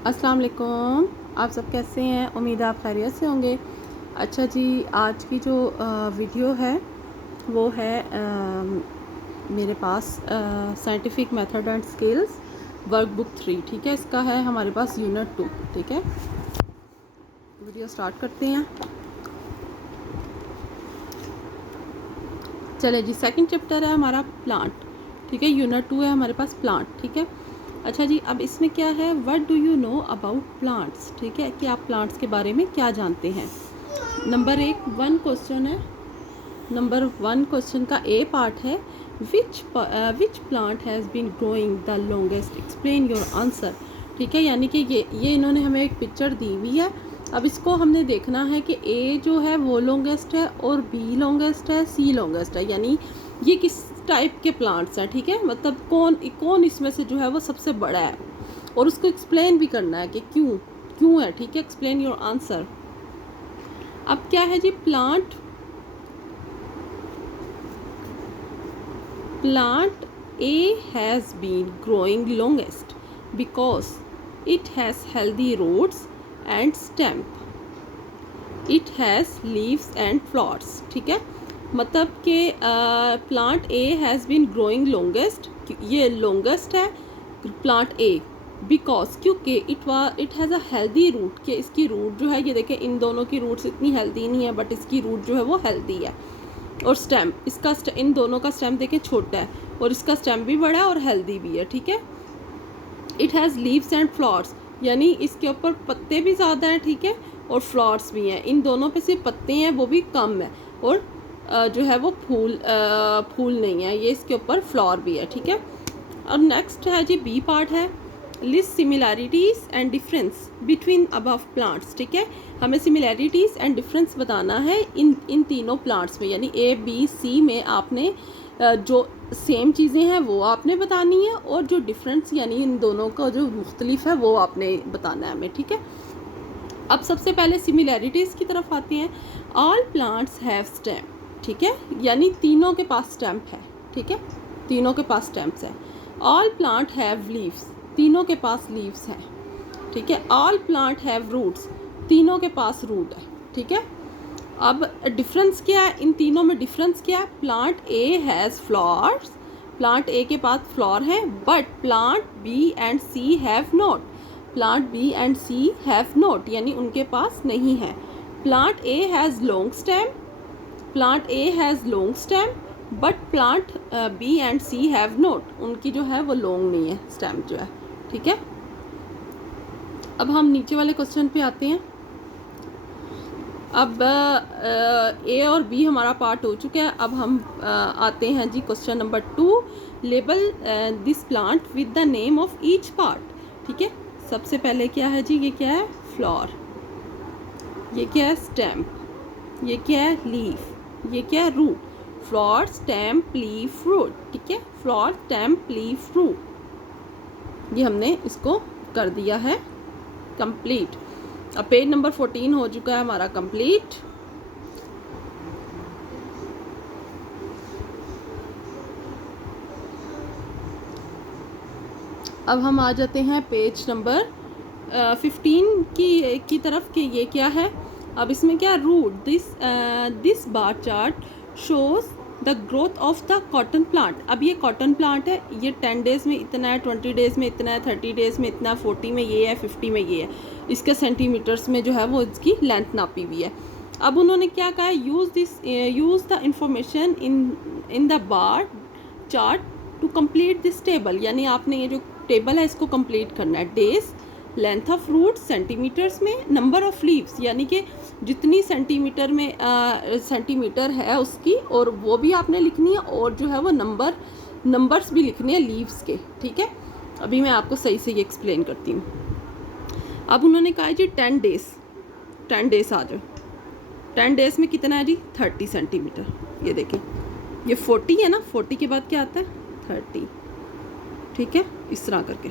अस्सलाम वालेकुम। आप सब कैसे हैं? उम्मीद है आप खैरियत से होंगे। अच्छा जी, आज की जो वीडियो है वो है मेरे पास scientific method and skills workbook 3। ठीक है, इसका है हमारे पास यूनिट 2। ठीक है, वीडियो स्टार्ट करते हैं। चले जी, सेकंड चैप्टर है हमारा प्लांट। ठीक है, यूनिट 2 है हमारे पास प्लांट। ठीक है, अच्छा जी, अब इसमें क्या है, what do you know about plants. ठीक है, कि आप प्लांट्स के बारे में क्या जानते हैं। नंबर 1 क्वेश्चन है। नंबर 1 क्वेश्चन का ए पार्ट है, which plant has been growing the longest, explain your answer. ठीक है, यानी कि ये इन्होंने हमें एक पिक्चर दी हुई है। अब इसको हमने देखना है कि ए जो है वो लॉन्गेस्ट है और बी लॉन्गेस्ट है, सी लॉन्गेस्ट है, यानी ये किस टाइप के प्लांट्स हैं। ठीक है, मतलब कौन इसमें से जो है वो सबसे बड़ा है, और उसको एक्सप्लेन भी करना है कि क्यों है। ठीक है, एक्सप्लेन योर आंसर। अब क्या है जी, plant A has been growing longest because it has healthy roots and stem. It has leaves and flowers. ठीक है, मतलब कि plant A has been growing longest, ये longest है प्लांट A, बिकॉज क्योंकि it has a healthy root, कि इसकी root जो है, ये देखें इन दोनों की रूट्स इतनी हेल्दी नहीं है, बट इसकी रूट जो है वो हेल्दी है। और स्टेम, इसका इन दोनों का स्टेम देखें छोटा है, और इसका स्टेम भी बड़ा है और हेल्दी भी है। ठीक है, it has leaves and flowers, यानी इसके ऊपर पत्ते भी ज़्यादा हैं। ठीक है, और फ्लावर्स भी हैं। इन दोनों पे सिर्फ पत्ते हैं, वो भी कम है, और जो है वो फूल नहीं है, ये इसके ऊपर फ्लावर भी है। ठीक है, अब नेक्स्ट है जी, बी पार्ट है, list similarities and difference between above plants. ठीक है, हमें सिमिलैरिटीज़ एंड डिफरेंस बताना है इन तीनों प्लांट्स में, यानी ए बी सी में आपने जो सेम चीज़ें हैं वो आपने बतानी है, और जो डिफरेंस यानी इन दोनों का जो मुख्तलिफ है वो आपने बताना है हमें। ठीक है, अब सबसे पहले सिमिलैरिटीज़ की तरफ आते हैं। All plants have stem. ठीक है, यानी तीनों के पास स्टेम्प है। ठीक है, तीनों के पास स्टेम्प्स है। ऑल प्लांट हैव लीव्स, तीनों के पास लीव्स हैं। ठीक है, ऑल प्लांट हैव रूट्स, तीनों के पास रूट है। ठीक है, अब डिफरेंस क्या है, इन तीनों में डिफरेंस क्या है, plant A has flowers, plant A के पास फ्लावर है, but plant B and C have not, plant B and C have not, यानी उनके पास नहीं है। Plant A has long stem, plant A has long stem, but plant B and C have not, उनकी जो है वो लॉन्ग नहीं है स्टेम जो है। ठीक है, अब हम नीचे वाले क्वेश्चन पे आते हैं। अब ए और बी हमारा पार्ट हो चुका है। अब हम आते हैं जी question number 2, label this plant with the name of each part. ठीक है, सबसे पहले क्या है जी, ये क्या है, फ्लावर, ये क्या है, स्टेम, ये क्या है, लीफ, ये क्या है, root. Flower, stem, leaf, root. ठीक है, फ्लावर, स्टेम, लीफ, रूट, ये हमने इसको कर दिया है कंप्लीट। अब पेज नंबर 14 हो चुका है हमारा कंप्लीट। अब हम आ जाते हैं पेज नंबर 15 की तरफ कि ये क्या है। अब इसमें क्या, root, this bar chart shows the growth of the cotton plant. अब ये कॉटन प्लांट है, ये 10 डेज़ में इतना है, 20 डेज़ में इतना है, 30 डेज़ में इतना, 40 में ये है, 50 में ये है। इसके सेंटीमीटर्स में जो है वो इसकी लेंथ नापी हुई है। अब उन्होंने क्या कहा है, use the information in the bar chart to complete this table, यानी आपने ये जो टेबल है इसको कंप्लीट करना है। Days, length of root centimetres में, नंबर ऑफ लीव्स, यानी कि जितनी सेंटीमीटर में सेंटीमीटर है उसकी, और वो भी आपने लिखनी है, और जो है वो नंबर्स भी लिखने हैं लीव्स के। ठीक है, अभी मैं आपको सही से ये एक्सप्लेन करती हूँ। अब उन्होंने कहा जी 10 डेज़ आ जाओ। 10 डेज़ में कितना है जी, 30 सेंटीमीटर। ये देखें, ये 40 है ना, 40 के बाद क्या आता है, 30। ठीक है, इस तरह करके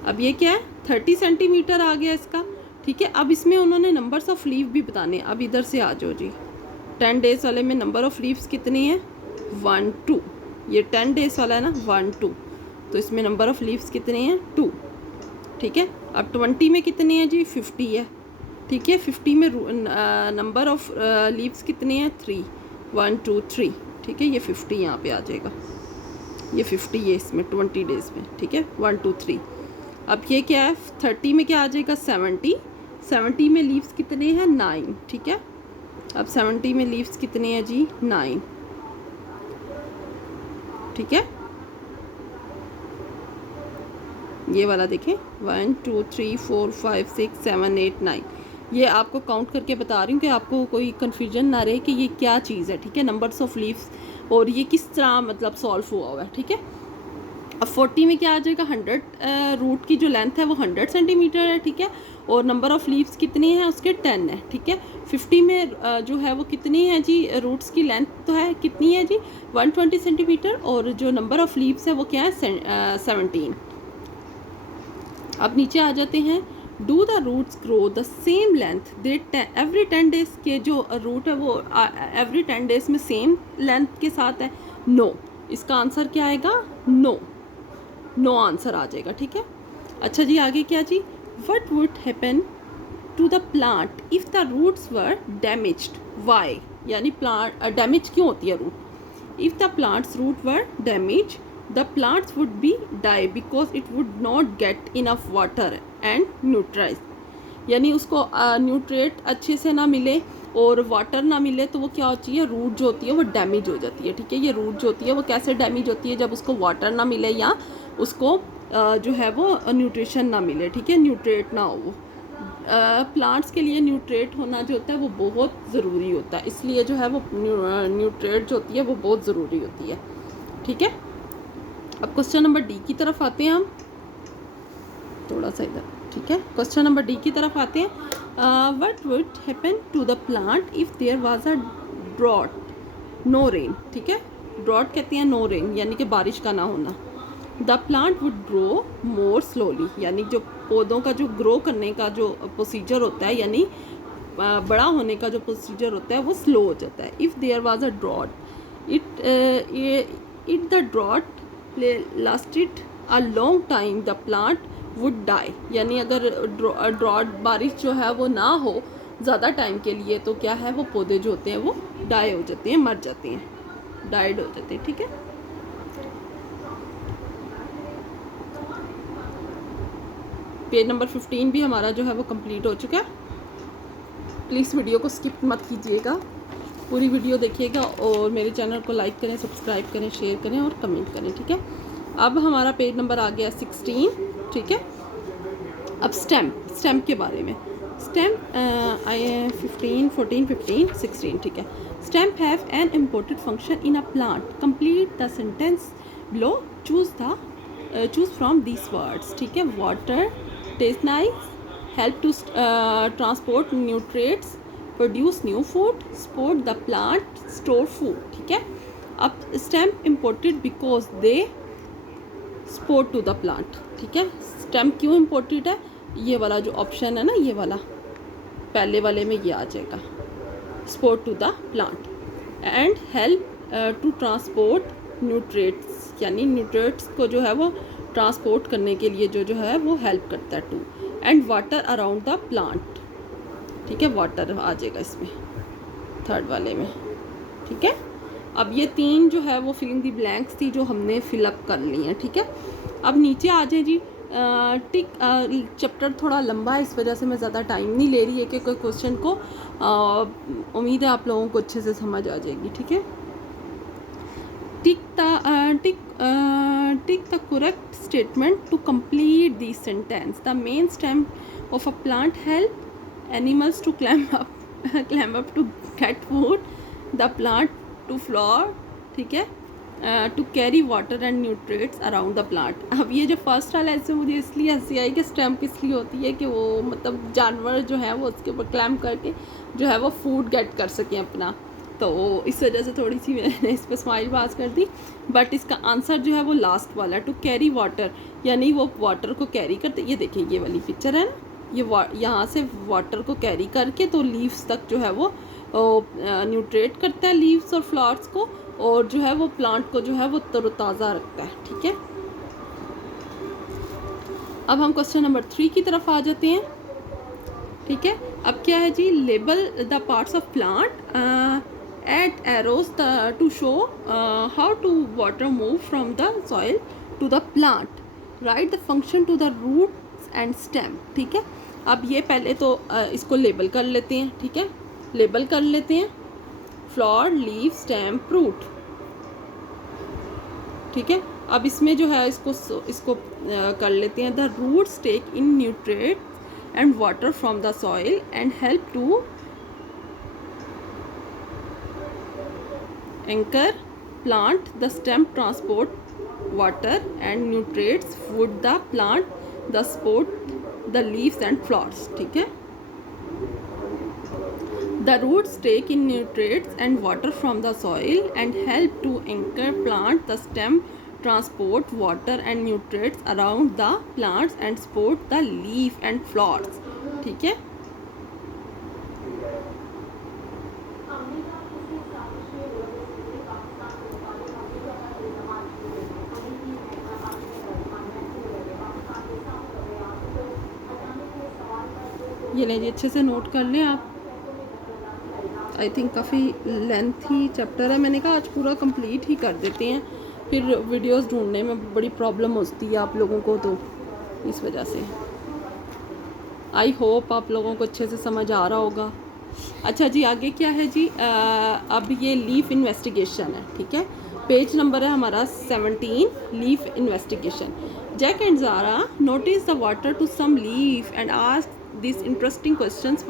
अब ये क्या है, 30 सेंटीमीटर आ गया इसका। ठीक है, अब इसमें उन्होंने नंबर्स ऑफ लीव भी बताने। अब इधर से आ जाओ जी, 10 डेज़ वाले में नंबर ऑफ लीव्स कितनी है, 1 2। ये 10 डेज़ वाला है ना, 1 2, तो इसमें नंबर ऑफ लीव्स कितने हैं, 2। ठीक है। अब 20 में कितने हैं जी, 50 है, ठीक है। 50 में नंबर ऑफ लीव्स कितने हैं, 3, 1 2 3, ठीक है। ये 50 यहाँ पे आ जाएगा, ये 50 है इसमें 20 डेज़ में, ठीक है। 1 2 3। अब ये क्या है, 30 में क्या आ जाएगा, 70। 70 में लीव्स कितने हैं, 9, ठीक है। अब 70 में लीव्स कितने हैं जी, 9, ठीक है। ये वाला देखें, 1 2 3 4 5 6 7 8 9, ये आपको काउंट करके बता रही हूँ कि आपको कोई कन्फ्यूजन ना रहे कि ये क्या चीज़ है, ठीक है। नंबर्स ऑफ लीव्स और ये किस तरह मतलब सॉल्व हुआ है, ठीक है। अब 40 में क्या आ जाएगा, 100 रूट की जो लेंथ है वो 100 सेंटीमीटर है, ठीक है। और नंबर ऑफ लीव्स कितने हैं उसके, 10 है, ठीक है। 50 में जो है वो कितनी है जी, रूट्स की लेंथ तो है कितनी है जी, 120 सेंटीमीटर, और जो नंबर ऑफ लीव्स है वो क्या है, 17। अब नीचे आ जाते हैं, do the roots grow the same length they every 10 days, के जो रूट है वो एवरी 10 डेज में सेम लेंथ के साथ है, नो। इसका आंसर क्या आएगा, नो, नो आंसर आ जाएगा, ठीक है। अच्छा जी, आगे क्या जी, what would happen to the plant if the roots were damaged, why, यानी प्लांट डैमेज क्यों होती है root, if the plant's root were damage the plants would be die because it would not get enough water and nutrients, यानी उसको nutrient अच्छे से ना मिले और वाटर ना मिले तो वो क्या होती है, रूट जो होती है वो डैमेज हो जाती है, ठीक है। ये रूट जो होती है वो कैसे डैमेज होती है, जब उसको वाटर ना मिले या उसको जो है वो न्यूट्रिशन ना मिले, ठीक है, न्यूट्रिएंट ना हो वो। प्लांट्स के लिए न्यूट्रिएंट होना जो होता है वो बहुत ज़रूरी होता है, इसलिए जो है वो न्यूट्रिएंट जो होती है वो बहुत ज़रूरी होती है, ठीक है। अब क्वेश्चन नंबर डी की तरफ आते हैं हम, थोड़ा सा इधर, ठीक है। क्वेश्चन नंबर डी की तरफ आते हैं, what would happen to the plant if there was a drought, no rain, ठीक है। ड्रॉट कहते हैं नो रेन, यानी कि बारिश का ना होना। The plant would grow more slowly, यानी जो पौधों का जो ग्रो करने का जो प्रोसीजर होता है, यानी बड़ा होने का जो प्रोसीजर होता है वो स्लो हो जाता है। If there was a drought, it the drought lasted a long time the plant would die, यानी अगर ड्रॉट बारिश जो है वो ना हो ज़्यादा टाइम के लिए तो क्या है, वो पौधे जो होते हैं वो डाई हो जाते हैं, मर जाते हैं, डाइड हो जाते हैं, ठीक है। पेज नंबर 15 भी हमारा जो है वो कंप्लीट हो चुका है। प्लीज़ वीडियो को स्किप मत कीजिएगा, पूरी वीडियो देखिएगा और मेरे चैनल को लाइक करें, सब्सक्राइब करें, शेयर करें और कमेंट करें, ठीक है। अब हमारा पेज नंबर आ गया 16, ठीक है। अब स्टेम के बारे में, स्टेम 15 14 15 16, ठीक है। Stem have an important function in a plant, complete the sentence below, choose from this words, ठीक है। Water, taste nice, help to transport nutrients, produce new food, support the plant, store food, ठीक है। अब stem imported because they support to the plant, ठीक है। Stem क्यों imported है, ये वाला जो ऑप्शन है ना, ये वाला पहले वाले में ये आ जाएगा, support to the plant, and help to transport nutrients, यानी न्यूट्रिएंट्स को जो है वो ट्रांसपोर्ट करने के लिए जो है वो हेल्प करता है, to, and water around the plant, ठीक है। वाटर आ जाएगा इसमें थर्ड वाले में, ठीक है। अब ये 3 जो है वो फिलिंग दी ब्लैंक्स थी जो हमने फिलअप कर ली हैं, ठीक है। अब नीचे आ जाए जी, टिक, चैप्टर थोड़ा लंबा है, इस वजह से मैं ज़्यादा टाइम नहीं ले रही है कि कोई क्वेश्चन को, उम्मीद है आप लोगों को अच्छे से समझ आ जाएगी, ठीक है। Tick the correct statement to complete this sentence, the main stem of a plant help animals to climb up to get food, the plant to flower, ठीक है, to carry water and nutrients around the plant। अब ये जो first वाला है इसमें मुझे इसलिए हंसी आई कि स्टेम किस लिए होती है कि वो मतलब जानवर जो है वो उसके ऊपर क्लाइंब करके जो है वो फूड गेट कर सकें अपना, तो इस वजह से थोड़ी सी मैंने इस पर स्माइल पास कर दी। बट इसका आंसर जो है वो लास्ट वाला, टू कैरी वाटर, यानी वो वाटर को कैरी करते, ये देखिए ये वाली पिक्चर है ना, ये यहाँ से वाटर को कैरी करके तो लीव्स तक जो है वो न्यूट्रिएट करता है लीव्स और फ्लावर्स को, और जो है वो प्लांट को जो है वो तरोताज़ा रखता है, ठीक है। अब हम क्वेश्चन नंबर 3 की तरफ आ जाते हैं। ठीक है, अब क्या है जी, label the parts of plant at arrows to show how to water move from the soil to the plant, write the function to the roots and stem. ठीक है, अब ये पहले तो इसको लेबल कर लेते हैं। ठीक है, लेबल कर लेते हैं, फ्लावर, लीफ, स्टेम, रूट। ठीक है, अब इसमें जो है इसको कर लेते हैं। The roots take in nutrients and water from the soil and help to anchor plant. The stem transport water and nutrients food the plant, the support the leaves and flowers. ठीक है, the roots take in nutrients and water from the soil and help to anchor plant. The stem transport water and nutrients around the plants and support the leaf and flowers. ठीक है, ये लें जी, अच्छे से note कर लें आप। I think काफ़ी लेंथी चैप्टर है, मैंने कहा आज पूरा कंप्लीट ही कर देते हैं, फिर वीडियोस ढूंढने में बड़ी प्रॉब्लम होती है आप लोगों को, तो इस वजह से आई होप आप लोगों को अच्छे से समझ आ रहा होगा। अच्छा जी, आगे क्या है जी, अब ये लीफ इन्वेस्टिगेशन है। ठीक है, पेज नंबर है हमारा 17, leaf investigation. Jack and Zara notice the water to some leaf and ask this interesting questions,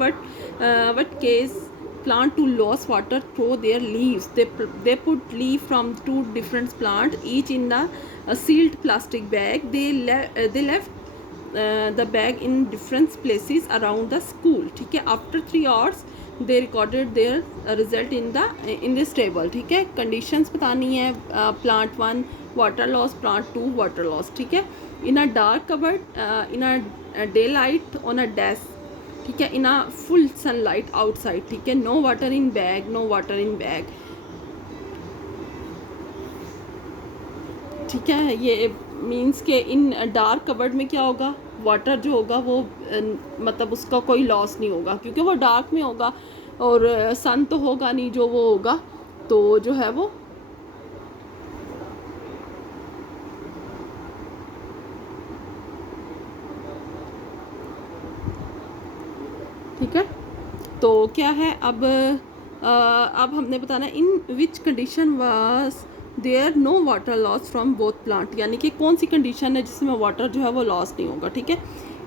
what case plant to lose water through their leaves. They put leaf from 2 different plants, each in a sealed plastic bag. They left the bag in different places around the school. ठीक है, after 3 hours they recorded their result in this table. ठीक है, conditions बतानी है, plant 1 water loss, plant 2 water loss. ठीक है, in a dark cupboard, in a daylight, on a desk. ठीक है, in a full sunlight outside. ठीक है, no water in bag, no water in bag. ठीक है, ये मीन्स के इन डार्क कबर्ड में क्या होगा, वाटर जो होगा वो मतलब उसका कोई लॉस नहीं होगा, क्योंकि वो डार्क में होगा और सन तो होगा नहीं जो वो होगा, तो जो है वो ठीक है। तो क्या है, अब हमने बताना in which condition was there no water loss from both plant, यानी कि कौन सी कंडीशन है जिसमें वाटर जो है वो लॉस नहीं होगा। ठीक है,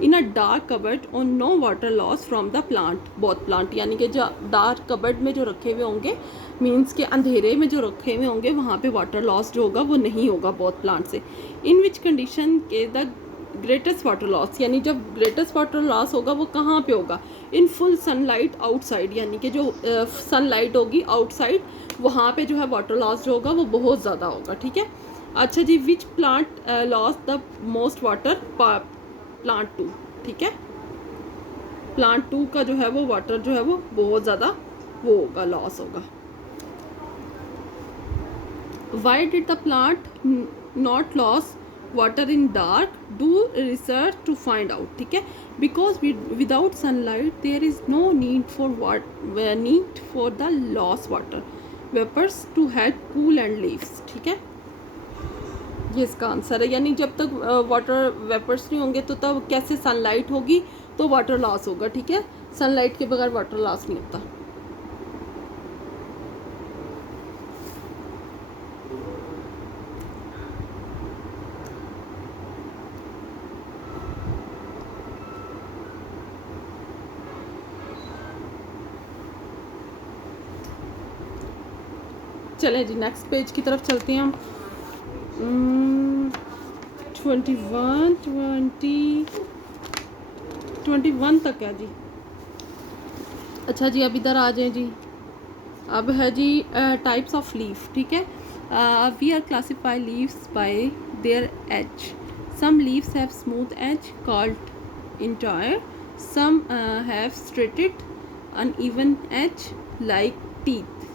इन अ डार्क कबर्ड और no water loss from the plant both plant, यानी कि जो डार्क कबर्ड में जो रखे हुए होंगे, मीन्स के अंधेरे में जो रखे हुए होंगे, वहाँ पे वाटर लॉस जो होगा वो नहीं होगा बोथ प्लांट से। इन विच कंडीशन के द ग्रेटेस्ट वाटर लॉस, यानी जब ग्रेटेस्ट वाटर लॉस होगा वो कहाँ पे होगा, इन फुल सनलाइट आउटसाइड, यानी कि जो सनलाइट होगी आउटसाइड, वहाँ पे जो है वाटर लॉस जो होगा वो बहुत ज़्यादा होगा। ठीक है, अच्छा जी, which plant loss the most water, plant 2। ठीक है, प्लांट 2 का जो है वो वाटर जो है वो बहुत ज़्यादा वो होगा, लॉस होगा। Why did the plant not loss water in dark, do research to find out. ठीक है, because without sunlight there is no need for the lost water vapors to help cool and leaves. ठीक है, ये इसका answer है, यानी जब तक वाटर वेपर्स नहीं होंगे तो तब कैसे सनलाइट होगी तो वाटर लॉस होगा। ठीक है, सनलाइट के बगैर वाटर लॉस नहीं होता। चलें जी, नेक्स्ट पेज की तरफ चलते हैं हम। 21 तक है जी। अच्छा जी, अब इधर आ जाए जी, अब है जी टाइप्स ऑफ लीफ। ठीक है, we are classify leaves by their edge. Some leaves have smooth edge called entire, some have serrated uneven edge like teeth,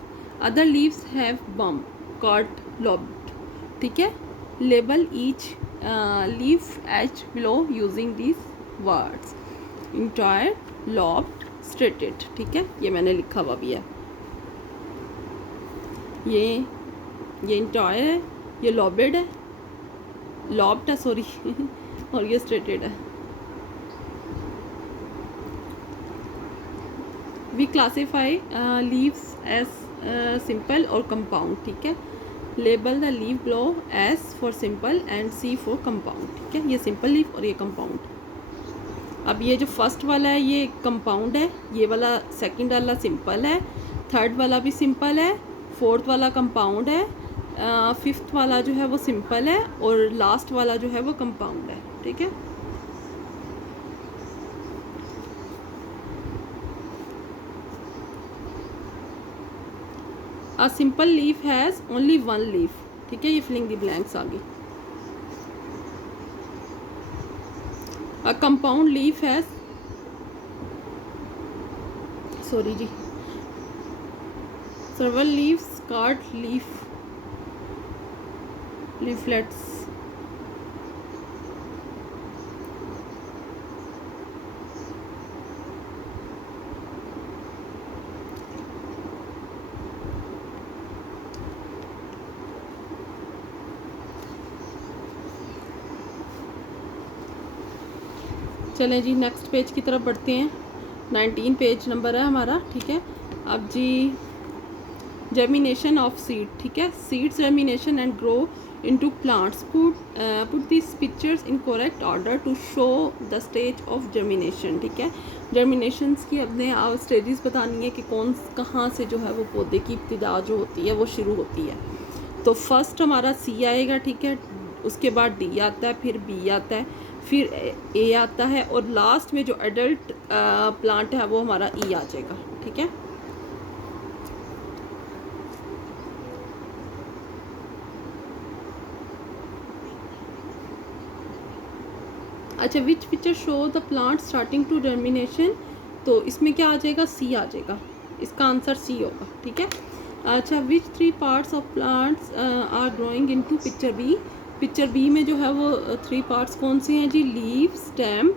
other leaves have bump called lobed. ठीक है, label each leaf edge below using these words. Entire, lobed, straighted. ठीक है, ये मैंने लिखा हुआ भी है. ये entire है, ये lobed है, lobed है सॉरी और ये straighted है. We classify leaves as simple or compound. ठीक है, label the leaf below S for simple and C for compound. ठीक है, ये simple leaf और ये compound. अब ये जो फर्स्ट वाला है ये कंपाउंड है, ये वाला सेकंड वाला सिंपल है, थर्ड वाला भी सिंपल है, फोर्थ वाला कंपाउंड है, फिफ्थ वाला जो है वो सिंपल है और लास्ट वाला जो है वो कंपाउंड है. ठीक है, a simple leaf has only one leaf. ठीक है, ये फिलिंग द ब्लैंक्स आ गई. A compound leaf has sorry जी several leaves called leaflets. चलें जी नेक्स्ट पेज की तरफ बढ़ते हैं. 19 पेज नंबर है हमारा. ठीक है, अब जी germination of seed. ठीक है, seeds germination and grow into plants. Put these pictures in correct order to show the stage of germination. ठीक है, germinations की अपने स्टेजेस बतानी है कि कहाँ से जो है वो पौधे की इब्तिदा जो होती है वो शुरू होती है. तो फर्स्ट हमारा सी आएगा. ठीक है, उसके बाद डी आता है, फिर बी आता है, फिर ए आता है और लास्ट में जो एडल्ट प्लांट है वो हमारा ई आ जाएगा. ठीक है, अच्छा which picture show the plant starting to germination. तो इसमें क्या आ जाएगा, सी आ जाएगा, इसका आंसर सी होगा. ठीक है, अच्छा which 3 parts of plants are growing into picture B. Picture B में जो है वो 3 पार्ट्स कौन से हैं जी, लीफ, स्टेम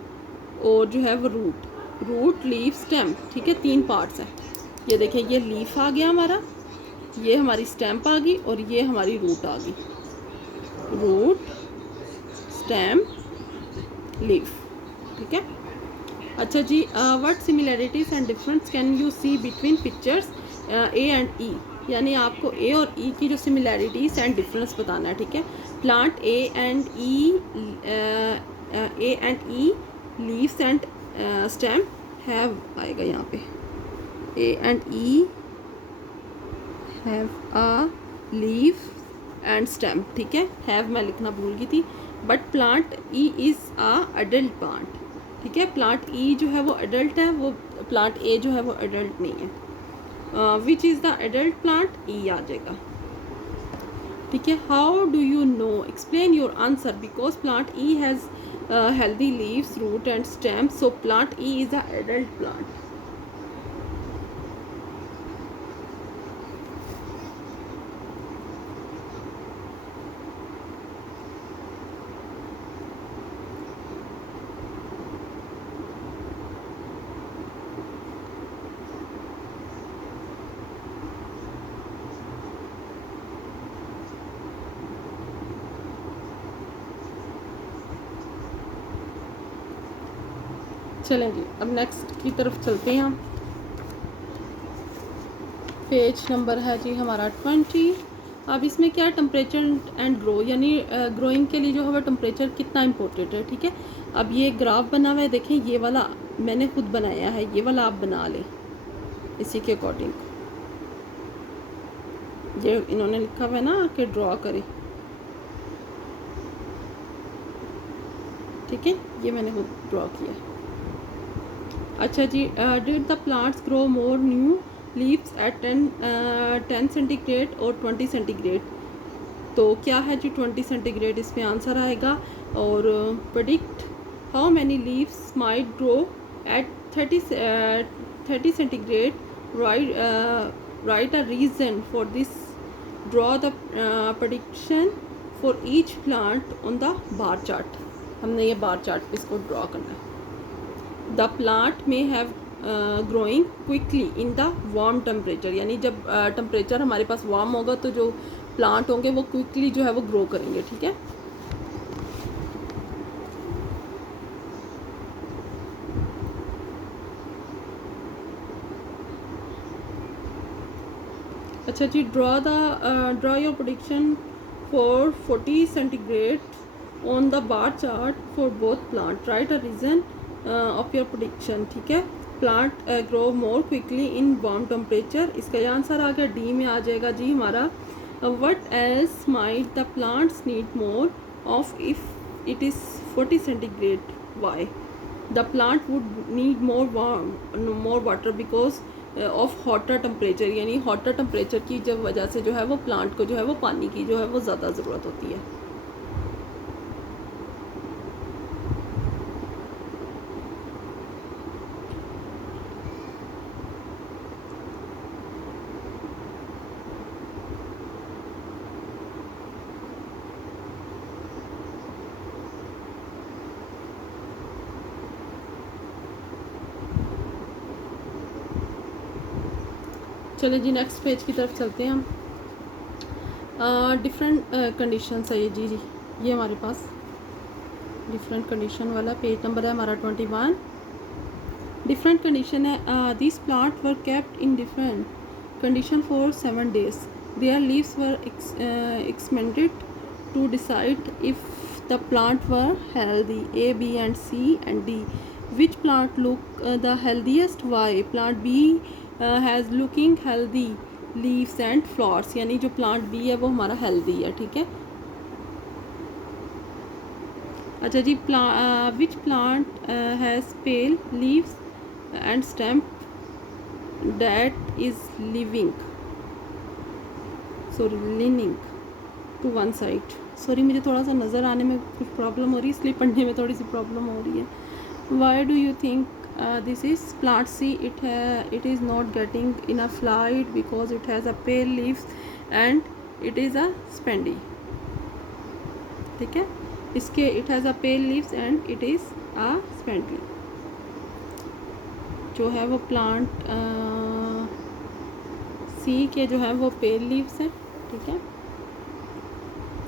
और जो है वो रूट लीफ, स्टेम. ठीक है, 3 पार्ट्स हैं. ये देखिए, ये लीफ आ गया हमारा, ये हमारी स्टेम्प आ गई और ये हमारी रूट आ गई. Root, stem, leaf. ठीक है, अच्छा जी what similarities and difference can you see between pictures A and E. यानी आपको ए और ई की जो सिमिलैरिटीज़ एंड डिफरेंस बताना है. ठीक है, plant A and E leaves and stem have आएगा यहाँ पे. ए and E have a leaf and stem. ठीक है, हैव मैं लिखना भूल गई थी. But plant E is a adult plant. ठीक है, प्लांट ई जो है वो अडल्ट है, वो प्लांट ए जो है वो अडल्ट नहीं है. Which is the adult plant, E आ जाएगा. ठीक है, how do you know, explain your answer. Because plant E has healthy leaves, root and stem, so plant E is the adult plant. चलें जी, अब नेक्स्ट की तरफ चलते हैं हम. पेज नंबर है जी हमारा 20. अब इसमें क्या है, टेम्परेचर एंड ग्रो, यानी ग्रोइंग के लिए जो है वो टेम्परेचर कितना इम्पोर्टेंट है. ठीक है, अब ये ग्राफ बना हुआ है, देखें ये वाला मैंने खुद बनाया है, ये वाला आप बना लें इसी के अकॉर्डिंग. ये इन्होंने लिखा हुआ है ना कि ड्रॉ करें. ठीक है, ये मैंने खुद ड्रॉ किया. अच्छा जी, did the plants grow more new leaves at 10 centigrade और 20 सेंटीग्रेड. तो क्या है जी 20 सेंटीग्रेड इसमें आंसर आएगा. और predict how many leaves might grow at 30 centigrade. Right a reason for this. Draw the prediction for each plant on the bar chart. हमने ये bar chart पे इसको ड्रॉ करना है। द प्लांट में have growing quickly in the warm temperature, यानी जब temperature हमारे पास वार्म होगा तो जो प्लांट होंगे वो क्विकली जो है वो ग्रो करेंगे। ठीक है, अच्छा जी, draw your prediction for 40 centigrade on the bar chart for both plant, write a reason of your prediction. ठीक है, plant grow more quickly in warm temperature, इसका आंसर आ गया डी में आ जाएगा जी हमारा। What else might the plants need more of if it is 40 centigrade, why the plant would need more water because of hotter temperature, यानी hotter temperature की जब वजह से जो है वो प्लांट को जो है वो पानी की जो है वो ज़्यादा ज़रूरत होती है। चलिए जी नेक्स्ट पेज की तरफ चलते हैं हम। डिफरेंट कंडीशंस है ये जी ये हमारे पास डिफरेंट कंडीशन वाला पेज नंबर है हमारा 21। डिफरेंट कंडीशन है, this plant were kept in different condition for 7 days, their leaves were experimented to decide if the plant were healthy, A, B and C and D, which plant look the healthiest, why plant B has looking healthy leaves and flowers, यानी जो plant B है वो हमारा healthy है। ठीक है, अच्छा जी, which plant has pale leaves and stem that is living, sorry leaning to one side. Sorry मुझे थोड़ा सा नज़र आने में कुछ प्रॉब्लम हो रही है, इसलिए पढ़ने में थोड़ी सी प्रॉब्लम हो रही है। Why do you think this is plant C, it is not getting enough light because it has a pale leaves and it is a spendy। ठीक है, इसके it has a pale leaves and it is a spendy, जो है वो plant C के जो है वो पेल लीव्स है। ठीक है,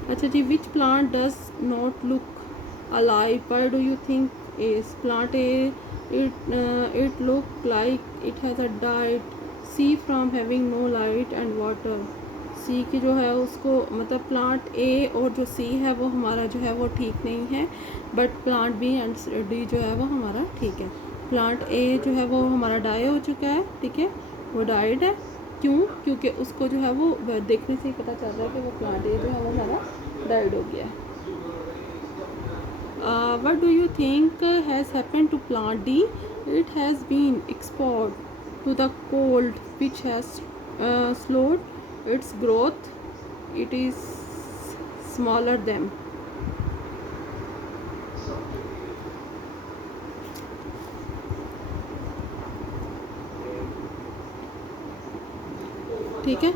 अच्छा जी, which plant does not look alive, why do you think is plant A it look like it has a diet, C from having no light and water। C की जो है उसको मतलब प्लांट A और जो C है वो हमारा जो है वो ठीक नहीं है, but plant B and D जो है वो हमारा ठीक है। प्लांट A जो है वो हमारा डाई हो चुका है। ठीक है, वो डाइड है, क्यों? क्योंकि उसको जो है वो देखने से ही पता चल रहा है कि वो प्लांट A जो है वो हमारा डाइड हो गया है। What do you think has happened to plant D? It has been exposed to the cold, which has slowed its growth. It is smaller than। ठीक है,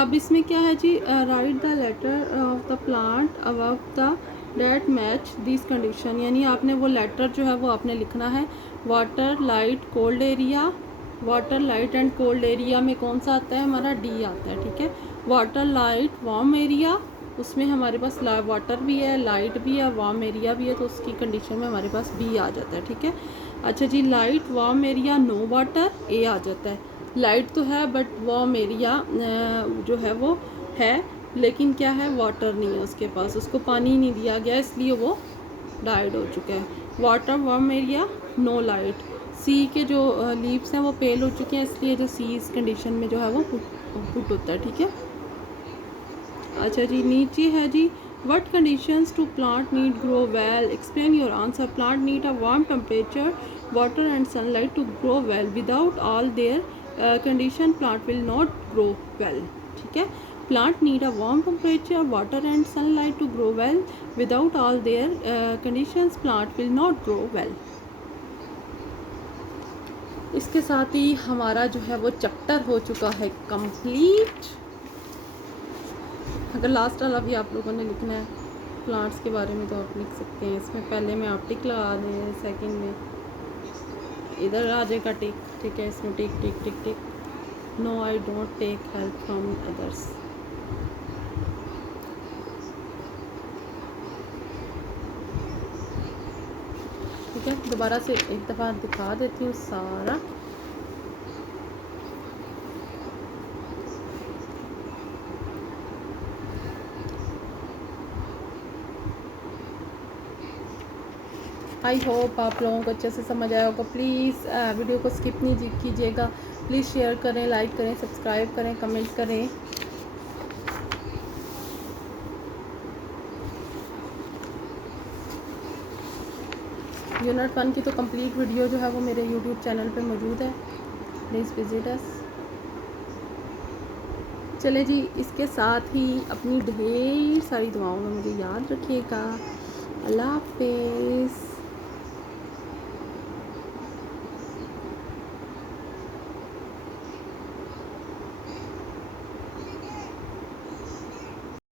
अब इसमें क्या है जी, write the letter of the plant above the date match this condition, यानी आपने वो लेटर जो है वो आपने लिखना है। Water light cold area, water light and cold area में कौन सा आता है हमारा डी आता है। ठीक है, वाटर लाइट वार्म एरिया, उसमें हमारे पास वाटर भी है, लाइट भी है, वार्म एरिया भी है, तो उसकी कंडीशन में हमारे पास बी आ जाता है। ठीक है, अच्छा जी, light warm area no water, A आ जाता है। लाइट तो है बट वार्म एरिया जो है वो है, लेकिन क्या है, वाटर नहीं है उसके पास, उसको पानी नहीं दिया गया, इसलिए वो डाइड हो चुका है। Water warm area no light, C के जो लीव्स हैं वो पेल हो चुके हैं, इसलिए जो सी इस कंडीशन में जो है वो पुट होता है। ठीक है, अच्छा जी, नीचे है जी, what conditions to plant need grow well, explain your answer. Plant need a warm temperature, water and sunlight to grow well, without all their conditions plant will not grow well. ठीक है, plant need a warm temperature, water and sunlight to grow well, without all their conditions plant will not grow well। इसके साथ ही हमारा जो है वो chapter हो चुका है कंप्लीट। अगर लास्ट वाला भी आप लोगों ने लिखना है प्लांट्स के बारे में तो आप लिख सकते हैं। इसमें पहले में आप टिक लगा दें, सेकंड में इधर आ जाएगा टिक, ठीक है, इसमें tick tick tick tick. No I don't take help from others. ठीक है, दोबारा से एक दफ़ा दिखा देती हूँ सारा। आई होप आप लोगों को अच्छे से समझ आया होगा। प्लीज़ वीडियो को स्किप नहीं कीजिएगा। प्लीज़ शेयर करें, लाइक करें, सब्सक्राइब करें, कमेंट करें। यूनिट 1 की तो कंप्लीट वीडियो जो है वो मेरे यूट्यूब चैनल पे मौजूद है, प्लीज़ विजिट अस। चले जी, इसके साथ ही अपनी ढेर सारी दुआओं में मुझे याद रखिएगा। अल्लाह हाफिज़।